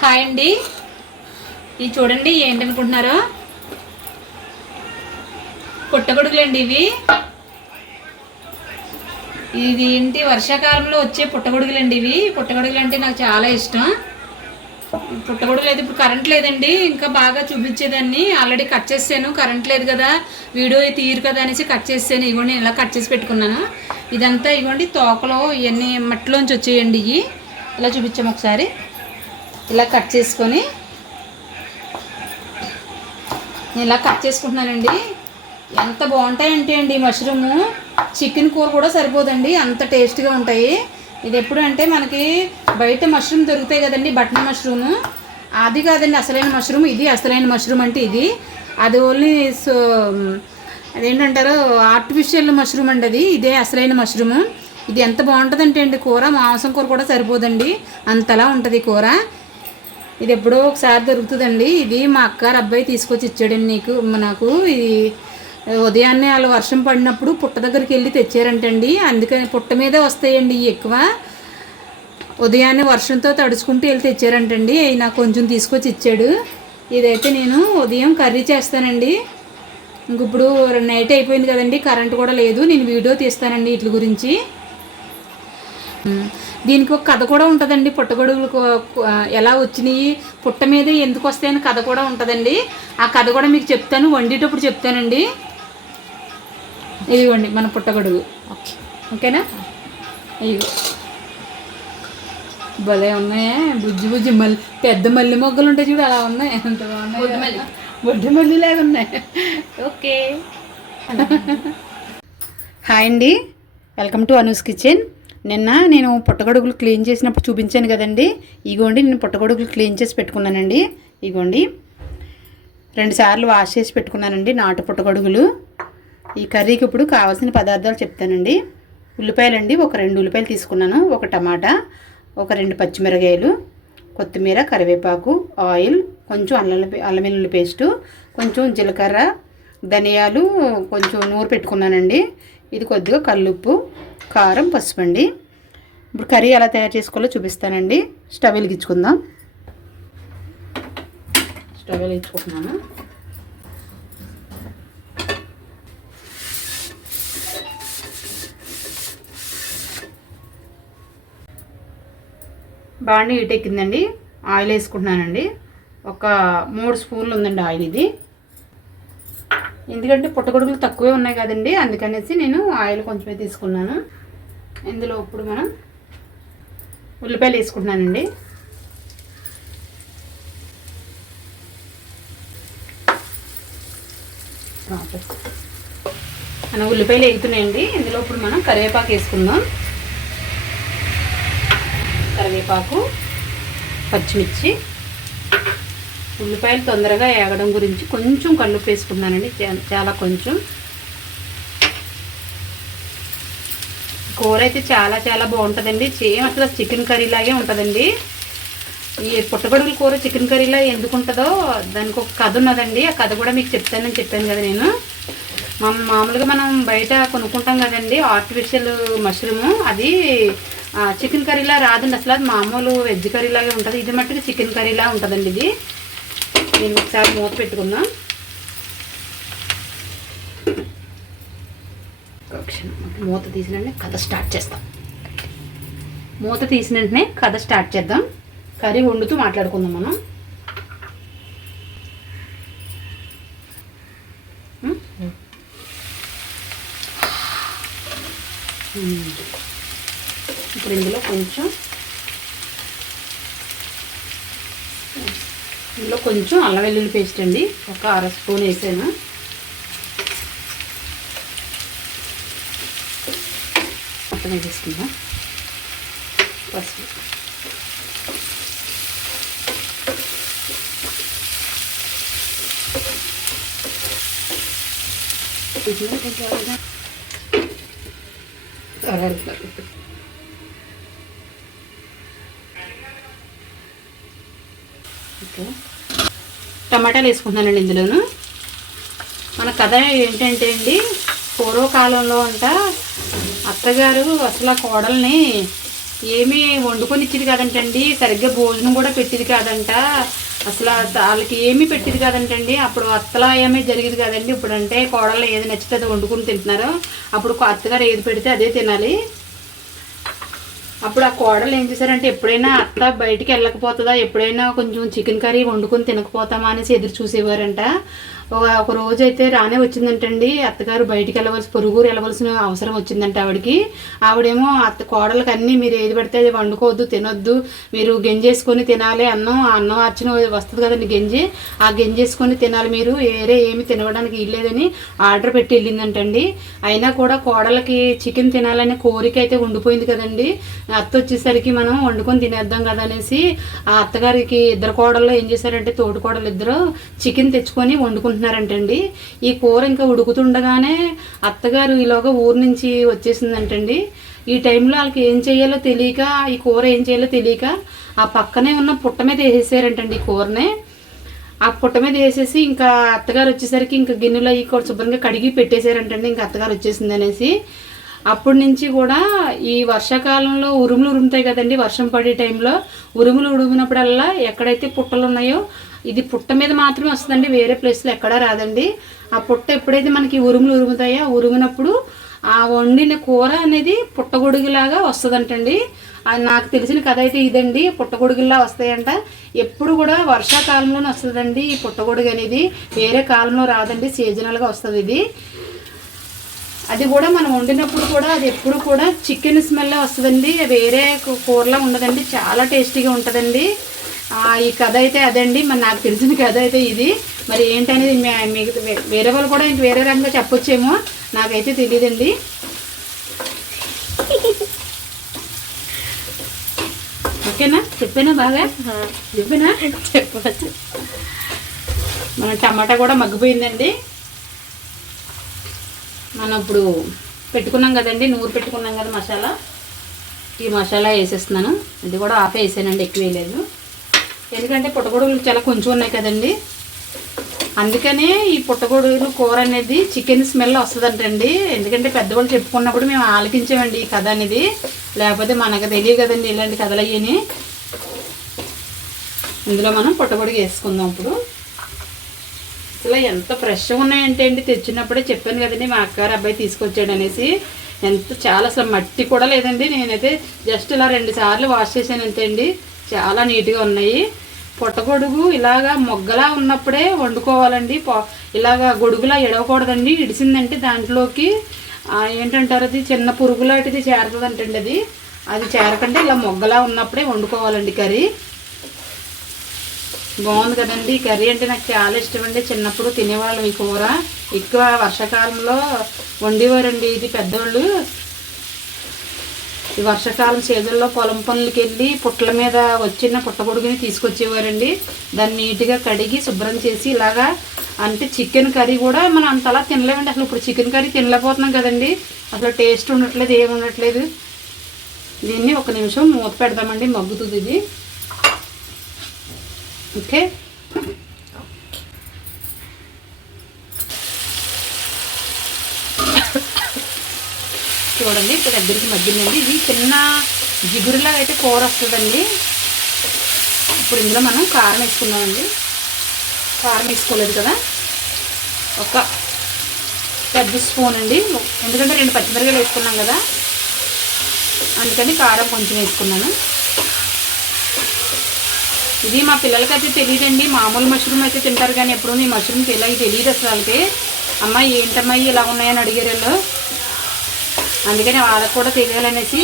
Hi అండి. ఇది చూడండి ఏంటనుకుంటున్నారో, పుట్టగొడుగులండి ఇవి. ఇది ఏంటి వర్షాకాలంలో వచ్చే పుట్టగొడుగులండి ఇవి. పుట్టగొడుగులు అంటే నాకు చాలా ఇష్టం. పుట్టగొడుగులు అయితే ఇప్పుడు కరెంట్ లేదండి, ఇంకా బాగా చూపించేదాన్ని. ఆల్రెడీ కట్ చేసాను, కరెంట్ లేదు కదా, వీడియో తీరు కదా అనేసి కట్ చేసాను. ఇగోండి ఇలా కట్ చేసి పెట్టుకున్నాను. ఇదంతా ఇగోండి తోకలో ఇవన్నీ మట్టిలోంచి వచ్చేయండి. ఇవి ఇలా చూపించాము ఒకసారి. ఇలా కట్ చేసుకొని నేను ఇలా కట్ చేసుకుంటున్నానండి. ఎంత బాగుంటాయంటే అండి మష్రూము చికెన్ కూర కూడా సరిపోదండి, అంత టేస్ట్గా ఉంటాయి. ఇది ఎప్పుడు అంటే మనకి బయట మష్రూమ్ దొరుకుతాయి కదండి, బటన్ మష్రూము. అది కాదండి అసలైన మష్రూమ్, ఇది అసలైన మష్రూమ్ అంటే ఇది. అది ఓన్లీ అదేంటంటారు ఆర్టిఫిషియల్ మష్రూమ్ అండి అది. ఇదే అసలైన మష్రూము. ఇది ఎంత బాగుంటుందంటే అండి కూర, మాంసం కూర కూడా సరిపోదండి, అంతలా ఉంటుంది కూర. ఇది ఎప్పుడో ఒకసారి దొరుకుతుందండి. ఇది మా అక్క అబ్బాయి తీసుకొచ్చి ఇచ్చాడండి నాకు. ఇది ఉదయాన్నే వాళ్ళు వర్షం పడినప్పుడు పుట్ట దగ్గరికి వెళ్ళి తెచ్చారంటండి. అందుకని పుట్ట మీదే వస్తాయండి ఎక్కువ. ఉదయాన్నే వర్షంతో తడుచుకుంటూ వెళ్ళి తెచ్చారంటండి. నాకు కొంచెం తీసుకొచ్చి ఇచ్చాడు. ఇదైతే నేను ఉదయం కర్రీ చేస్తానండి. ఇంక ఇప్పుడు నైట్ అయిపోయింది కదండి, కరెంట్ కూడా లేదు. నేను వీడియో తీస్తానండి వీటి గురించి. దీనికి ఒక కథ కూడా ఉంటుందండి. పుట్టగొడుగులు ఎలా వచ్చినాయి, పుట్ట మీద ఎందుకు వస్తాయని కథ కూడా ఉంటుందండి. ఆ కథ కూడా మీకు చెప్తాను, వండేటప్పుడు చెప్తానండి. ఇదిగోండి మన పుట్టగొడుగు. ఓకేనా? ఇవి భలే ఉన్నాయా, బుజ్జి బుజ్జి మల్లి, పెద్ద మల్లి మొగ్గలు ఉంటాయి చూడు, అలా ఉన్నాయి. ఎంత బాగున్నాయి, బొడ్డు మల్లి లాగా ఉన్నాయి. ఓకే. హాయ్ అండి, వెల్కమ్ టు అనూస్ కిచెన్. నిన్న నేను పుట్టగొడుగులు క్లీన్ చేసినప్పుడు చూపించాను కదండి. ఇగోండి నేను పుట్టగొడుగులు క్లీన్ చేసి పెట్టుకున్నానండి. ఇగోండి 2 సార్లు వాష్ చేసి పెట్టుకున్నానండి నాటు పుట్టగొడుగులు. ఈ కర్రీకి ఇప్పుడు కావాల్సిన పదార్థాలు చెప్తానండి. ఉల్లిపాయలండి, ఒక 2 ఉల్లిపాయలు తీసుకున్నాను, ఒక టమాటా, ఒక 2 పచ్చిమిరకాయలు, కొత్తిమీర, కరివేపాకు, ఆయిల్, కొంచెం అల్లం వెల్లుల్లి పేస్టు, కొంచెం జీలకర్ర, ధనియాలు, కొంచెం నూరు పెట్టుకున్నానండి. ఇది కొద్దిగా కల్లుప్పు, కారం, పసుపు అండి. ఇప్పుడు కర్రీ ఎలా తయారు చేసుకోవాలో చూపిస్తానండి. స్టవ్ వెలిగించుకుందాం. స్టవ్ వెలిగించుకుంటున్నాను. బాగా హీట్ ఎక్కిందండి. ఆయిల్ వేసుకుంటున్నానండి. ఒక 3 స్పూన్లు ఉందండి ఆయిల్ ఇది. ఎందుకంటే పుట్టగొడుగులు తక్కువే ఉన్నాయి కదండి, అందుకనేసి నేను ఆయిల్ కొంచెమే తీసుకున్నాను. ఇందులో ఇప్పుడు మనం ఉల్లిపాయలు వేసుకుంటున్నానండి. మన ఉల్లిపాయలు వేగుతున్నాయండి. ఇందులో ఇప్పుడు మనం కరివేపాకు వేసుకుందాం. కరివేపాకు, పచ్చిమిర్చి, ఉల్లిపాయలు తొందరగా వేగడం గురించి కొంచెం కల్లుప్పు వేసుకున్నానండి, చాలా కొంచెం. కూర అయితే చాలా చాలా బాగుంటుందండి. సేమ్ అసలు చికెన్ కర్రీలాగే ఉంటుందండి. ఈ పుట్టగొడుగుల కూర చికెన్ కర్రీలా ఎందుకు ఉంటుందో దానికి ఒక కథ ఉన్నదండి. ఆ కథ కూడా మీకు చెప్తానని చెప్పాను కదా నేను. మామూలుగా మనం బయట కొనుక్కుంటాం కదండి ఆర్టిఫిషియల్ మష్రూము, అది చికెన్ కర్రీలా రాదండి అసలు. అది మామూలు వెజ్ కర్రీలాగే ఉంటుంది. ఇది మట్టుకు చికెన్ కర్రీలా ఉంటుందండి. ఇది నేను ఒకసారి మూత పెట్టుకుందాం. మూత తీసిన వెంటనే కథ స్టార్ట్ చేస్తాం. మూత తీసిన వెంటనే కథ స్టార్ట్ చేద్దాం. కర్రీ వండుతూ మాట్లాడుకుందాం మనం. ఇప్పుడు ఇందులో కొంచెం అల్లం వెల్లుల్లి పేస్ట్ అండి, ఒక 1/2 స్పూన్ వేసాను. మొత్తం వేసేసుకుందాం. పసుపు, టమాటాలు వేసుకుంటున్నానండి ఇందులోను. మన కథ ఏంటంటే అండి, పూర్వకాలంలో అంట అత్తగారు అసలు కోడల్ని ఏమీ వండుకొని ఇచ్చేది కాదంటండి, సరిగ్గా భోజనం కూడా పెట్టేది కాదంట. అసలు వాళ్ళకి ఏమీ పెట్టేది కాదంటండి. అప్పుడు అత్తలా ఏమీ జరిగేది కాదండి. ఇప్పుడు అంటే కోడళ్ళు ఏది నచ్చితే అది వండుకుని తింటున్నారు. అప్పుడు అత్తగారు ఏది పెడితే అదే తినాలి. అప్పుడు ఆ కోడలు ఏం చేశారంటే, ఎప్పుడైనా అత్త బయటికి వెళ్ళకపోతుందా, ఎప్పుడైనా కొంచెం చికెన్ కర్రీ వండుకొని తినకపోతామా అనేసి ఎదురు చూసేవారంట. ఒక రోజు అయితే రానే వచ్చిందంటండి, అత్తగారు బయటికి పొరుగురు వెళ్ళవలసిన అవసరం వచ్చిందంట ఆవిడకి. ఆవిడేమో అత్త కోడలకి అన్నీ మీరు ఏది పెడితే అది వండుకోవద్దు, తినొద్దు, మీరు గెంజేసుకొని తినాలి, అన్నం అర్చన వస్తుంది కదండి గెంజి, ఆ గెంజేసుకొని తినాలి, మీరు వేరే ఏమి తినడానికి ఇల్లేదని ఆర్డర్ పెట్టి వెళ్ళిందంటండి. అయినా కూడా కోడలకి చికెన్ తినాలనే కోరిక అయితే ఉండిపోయింది కదండి. అత్త వచ్చేసరికి మనం వండుకొని తినేద్దాం కదా అనేసి ఆ అత్తగారికి ఇద్దరు కోడల్లో ఏం చేశారంటే, తోటి కోడలు ఇద్దరు చికెన్ తెచ్చుకొని వండుకుంటున్నారంటండి. ఈ కూర ఇంకా ఉడుకుతుండగానే అత్తగారు ఈలోగా ఊరు నుంచి వచ్చేసిందంటండి. ఈ టైంలో వాళ్ళకి ఏం చేయాలో తెలియక, ఈ కూర ఏం చేయాలో తెలియక ఆ పక్కనే ఉన్న పుట్ట మీద వేసేసారంటండి ఈ కూరని. ఆ పుట్ట మీద వేసేసి ఇంకా అత్తగారు వచ్చేసరికి ఇంకా గిన్నెలో అవి కూడా శుభ్రంగా కడిగి పెట్టేశారంటండి, ఇంకా అత్తగారు వచ్చేసింది అనేసి. అప్పటి నుంచి కూడా ఈ వర్షాకాలంలో ఉరుములు ఉరుముతాయి కదండి, వర్షం పడే టైంలో ఉరుములు ఉరుమునప్పుడల్లా ఎక్కడైతే పుట్టలు ఉన్నాయో ఇది పుట్ట మీద మాత్రమే వస్తుందండి, వేరే ప్లేస్లో ఎక్కడా రాదండి. ఆ పుట్ట ఎప్పుడైతే మనకి ఉరుములు ఉరుముతాయో ఉరుమునప్పుడు ఆ వండిన కూర అనేది పుట్టగొడుగులాగా వస్తుందంటండి. అది నాకు తెలిసిన కథ అయితే ఇదండి, పుట్టగొడుగుల్లా వస్తాయంట. ఎప్పుడు కూడా వర్షాకాలంలోనే వస్తుందండి ఈ పుట్టగొడుగు అనేది, వేరే కాలంలో రాదండి, సీజనల్గా వస్తుంది ఇది. అది కూడా మనం వండినప్పుడు కూడా అది ఎప్పుడు కూడా చికెన్ స్మెల్ వస్తుందండి, వేరే కూరలా ఉండదండి, చాలా టేస్టీగా ఉంటుందండి. ఈ కథ అయితే అదండి, మరి నాకు తెలిసిన కథ అయితే ఇది. మరి ఏంటనేది మీకు వేరే వాళ్ళు కూడా ఇంక వేరే రకంగా చెప్పొచ్చేమో, నాకైతే తెలియదండి. ఓకేనా, చెప్పానా బాగా చెప్పానా? చెప్పవచ్చు. మన టమాటా కూడా మగ్గిపోయిందండి. మనం ఇప్పుడు పెట్టుకున్నాం కదండి, నూరు పెట్టుకున్నాం కదా మసాలా, ఈ మసాలా వేసేస్తున్నాను. ఇది కూడా ఆఫే వేసానండి, ఎక్కువ వేయలేదు, ఎందుకంటే పుట్టగొడుగులు చాలా కొంచెం ఉన్నాయి కదండి. అందుకనే ఈ పుట్టగొడుగులు కూర అనేది చికెన్ స్మెల్ వస్తుందంటండి. ఎందుకంటే పెద్దవాళ్ళు చెప్పుకున్నప్పుడు మేము ఆలకించామండి ఈ కథ అనేది, లేకపోతే మనకు తెలియదు కదండి ఇలాంటి కథలు అయ్యని. ఇందులో మనం పుట్టగొడుగు వేసుకుందాం ఇప్పుడు. అసలు ఎంత ఫ్రెష్గా ఉన్నాయంటే అండి, తెచ్చినప్పుడే చెప్పాను కదండి మా అక్కగారు అబ్బాయి తీసుకొచ్చాడు అనేసి. చాలా అసలు మట్టి కూడా లేదండి, నేనైతే జస్ట్ ఇలా 2 సార్లు వాష్ చేశాను అంతే అండి, చాలా నీట్గా ఉన్నాయి. పుట్టగొడుగు ఇలాగా మొగ్గలా ఉన్నప్పుడే వండుకోవాలండి, ఇలాగా గొడుగులా ఎడవకూడదండి. ఇడిసిందంటే దాంట్లోకి ఏంటంటారు, అది చిన్న పురుగులాంటిది చేరుతుందంటండి. అది చేరకంటే ఇలా మొగ్గలా ఉన్నప్పుడే వండుకోవాలండి కర్రీ. బాగుంది కదండి కర్రీ, అంటే నాకు చాలా ఇష్టం అండి. చిన్నప్పుడు తినేవాళ్ళం ఈ కూర, ఎక్కువ వర్షాకాలంలో వండేవారండి ఇది పెద్దవాళ్ళు. ఈ వర్షాకాలం సీజన్లో పొలం పనులకి వెళ్ళి పుట్టల మీద వచ్చిన పుట్టగొడుగుని తీసుకొచ్చేవారండి. దాన్ని నీట్గా కడిగి శుభ్రం చేసి ఇలాగా, అంటే చికెన్ కర్రీ కూడా మనం అంతలా తినలేమండి. అసలు ఇప్పుడు చికెన్ కర్రీ తినలేకపోతున్నాం కదండి, అసలు టేస్ట్ ఉండట్లేదు, ఏమి ఉండట్లేదు. దీన్ని 1 నిమిషం మూత పెడదామండి, మగ్గుతుంది ఇది. ఓకే, చూడండి ఇప్పుడు దగ్గరికి మగ్గిందండి. ఇది చిన్న జిగురులాగా అయితే కూర వస్తుందండి. ఇప్పుడు ఇందులో మనం కారం వేసుకున్నామండి. కారం వేసుకోలేదు కదా, ఒక పెద్ద స్పూన్ అండి, ఎందుకంటే 2 పచ్చిమిరపకాయలు వేసుకున్నాం కదా, అందుకని కారం కొంచెం వేసుకున్నాను. ఇది మా పిల్లలకైతే తెలియదండి, మామూలు మష్రూమ్ అయితే తింటారు కానీ ఎప్పుడు ఈ మష్రూమ్ తెలియదు అసలు. వాళ్ళకి అమ్మాయి ఏంటమ్మాయి ఇలా ఉన్నాయని అడిగారు వాళ్ళు, అందుకని వాళ్ళకు కూడా తెలియాలనేసి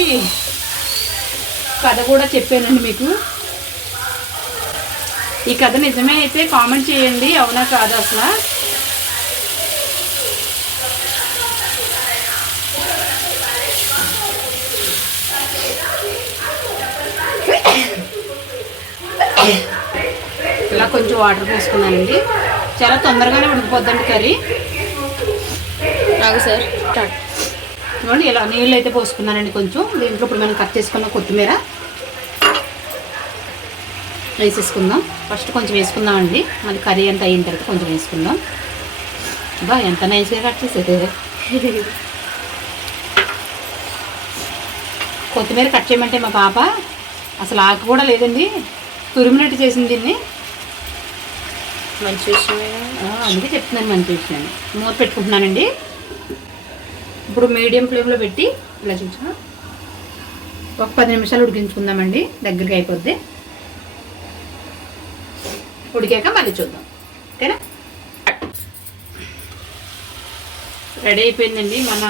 కథ కూడా చెప్పానండి మీకు. ఈ కథ నిజమే అయితే కామెంట్ చేయండి, అవునా కాదు అసలు. ఇలా కొంచెం వాటర్ పోసుకున్నానండి, చాలా తొందరగానే ఉడికిపోద్దండి కర్రీ. నాకు సార్ చూడండి ఇలా నీళ్ళు అయితే పోసుకున్నానండి కొంచెం. దీంట్లో ఇప్పుడు మనం కట్ చేసుకున్న కొత్తిమీర వేసేసుకుందాం. ఫస్ట్ కొంచెం వేసుకుందామండి, మళ్ళీ కర్రీ అంతా అయిన తర్వాత కొంచెం వేసుకుందాం. బా ఎంత నైస్గా కట్ చేసేది. కొత్తిమీర కట్ చేయమంటే మా పాప అసలు ఆకు కూడా లేదండి, తురిమినట్టు చేసింది దీన్ని. మంచి విషయమే, అందుకే చెప్తున్నాను మంచి విషయాన్ని. మూత పెట్టుకుంటున్నానండి. ఇప్పుడు మీడియం ఫ్లేమ్లో పెట్టి ఇలా చూసా ఒక 10 నిమిషాలు ఉడికించుకుందామండి, దగ్గరికి అయిపోద్ది. ఉడికాక మళ్ళీ చూద్దాం, ఓకేనా. రెడీ అయిపోయిందండి మన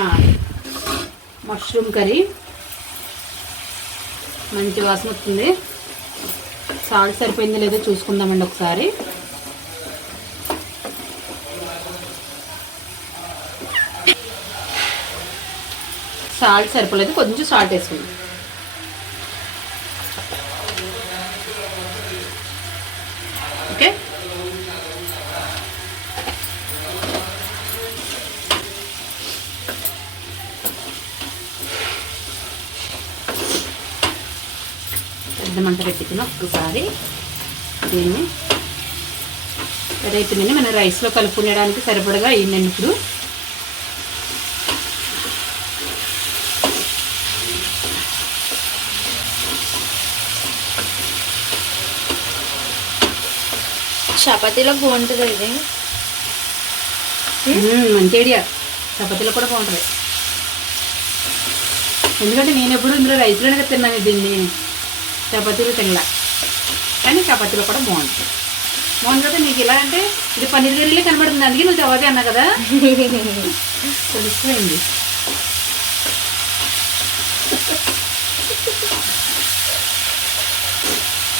మష్రూమ్ కర్రీ. మంచి వాసన వస్తుంది. సాల్ట్ సరిపోయిందో లేదో చూసుకుందామండి ఒకసారి. సాల్ట్ సరిపోలేదు, కొంచెం సాల్ట్ వేసుకుందాం. ఓకే, పెద్ద మంట పెట్టుకుని ఒక్కసారి దీన్ని అయిపోయిందండి. మన రైస్లో కలుపుకునేడానికి సరిపడగా అయిందండి. ఇప్పుడు చపాతీలో బాగుంటుంది ఇది. మంచి ఐడియా, చపాతీలో కూడా బాగుంటుంది. ఎందుకంటే నేను ఎప్పుడు ఇందులో రైస్లోనే తిన్నాను దీన్ని, చపాతీలు తినలా. కానీ చపాతీలో కూడా బాగుంటుంది. బాగుంది కదా. నీకు ఇలా అంటే ఇది పన్నీర్ కర్రీలే కనబడుతుంది, అందుకే నువ్వు చపాతీ అన్నా కదా. తెలిసిపోయింది.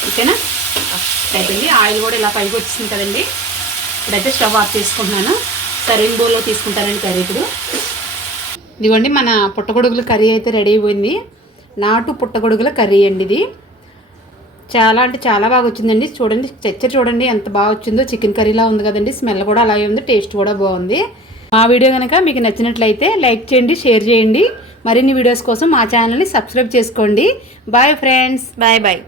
ఓకేనా, అయిపోయింది. ఆయిల్ కూడా ఇలా పైకి వచ్చింది కదండి. ఇప్పుడైతే స్టవ్ ఆఫ్ చేసుకుంటున్నాను. సర్వింగ్ బౌల్లో తీసుకుంటానండి కర్రీ. ఇప్పుడు ఇదిగోండి మన పుట్టగొడుగుల కర్రీ అయితే రెడీ అయిపోయింది. నాటు పుట్టగొడుగుల కర్రీ అండి ఇది. చాలా అంటే చాలా బాగా వచ్చిందండి. చూడండి, టెక్స్చర్ చూడండి ఎంత బాగా వచ్చిందో. చికెన్ కర్రీలా ఉంది కదండి. స్మెల్ కూడా అలాగే ఉంది, టేస్ట్ కూడా బాగుంది. మా వీడియో కనుక మీకు నచ్చినట్లయితే లైక్ చేయండి, షేర్ చేయండి. మరిన్ని వీడియోస్ కోసం మా ఛానల్ని సబ్స్క్రైబ్ చేసుకోండి. Bye friends. Bye bye.